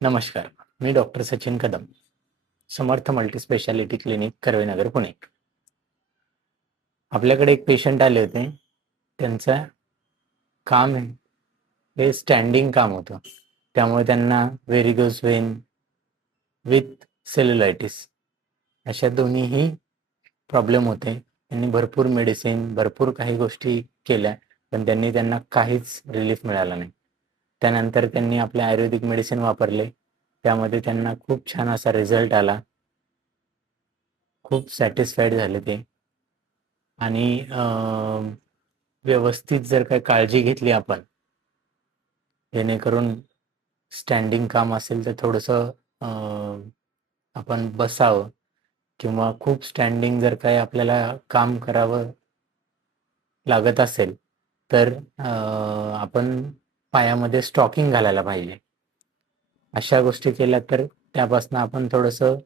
नमस्कार. मी डॉक्टर सचिन कदम, समर्थ multispeciality clinic, Karvenagar, Pune. आपल्याकडे एक पेशंट आले होते. त्यांचं काम हे स्टँडिंग काम होतं. त्यामुळे त्यांना व्हेरिकोज व्हेन विथ सेल्युलायटिस अशा दोन्हीही प्रॉब्लेम होते. त्यांनी भरपूर मेडिसिन, भरपूर काही गोष्टी केल्या, पण त्यांना काहीच रिलीफ मिळाला नाही. त्यानंतर त्यांनी आपले आयुर्वेदिक मेडिसिन वापरले. त्यामध्ये त्यांना खूप छान असा रिझल्ट आला. खूप सॅटिस्फाईड झाले ते. आणि व्यवस्थित जर काही काळजी घेतली आपण, जेणेकरून स्टँडिंग काम असेल तर थोडंसं आपण बसावं, किंवा खूप स्टँडिंग जर काही आपल्याला काम करावं लागत असेल तर आपण पायामध्ये स्टॉकिंग घालायला पाहिजे. अशा गोष्टी केल्या तर त्यापासून आपण थोडंसं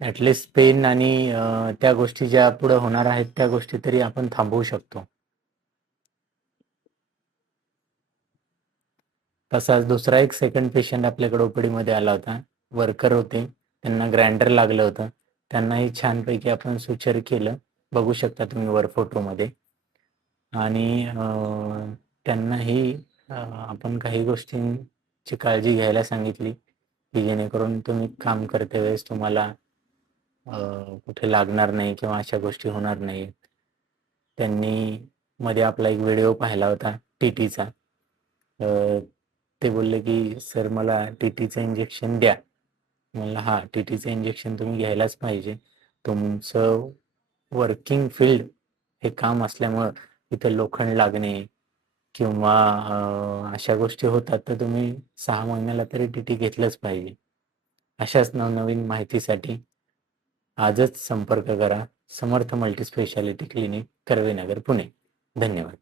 ॲटलिस्ट पेन आणि त्या गोष्टी ज्या पुढे होणार आहेत त्या गोष्टी तरी आपण थांबवू शकतो. तसाच दुसरा एक सेकंड पेशंट आपल्याकडे ओपीडीमध्ये आला होता. वर्कर होते, त्यांना ग्राइंडर लागलं होतं. त्यांनाही छानपैकी आपण सुचर केलं, बघू शकता तुम्ही वर फोटोमध्ये. आणि त्यांनाही आपण काही गोष्टींची काळजी घ्यायला सांगितली, की जेणेकरून तुम्ही काम करते वेळेस तुम्हाला कुठे लागणार नाही किंवा अशा गोष्टी होणार नाही. त्यांनी मध्ये आपला एक व्हिडिओ पाहिला होता टीटीचा. ते बोलले की सर मला टीटीचं इंजेक्शन द्या. म्हणलं हां, टीटीचं इंजेक्शन तुम्ही घ्यायलाच पाहिजे. तुमचं वर्किंग फील्ड हे काम असल्यामुळं इथं लोखंड लागणे किंवा अशा गोष्टी होतात, तर तुम्ही 6 महिन्याला तरी टीटी घेतलंच पाहिजे. अशाच नवनवीन माहितीसाठी आजच संपर्क करा समर्थ मल्टीस्पेशालिटी क्लिनिक, कर्वेनगर, पुणे. धन्यवाद.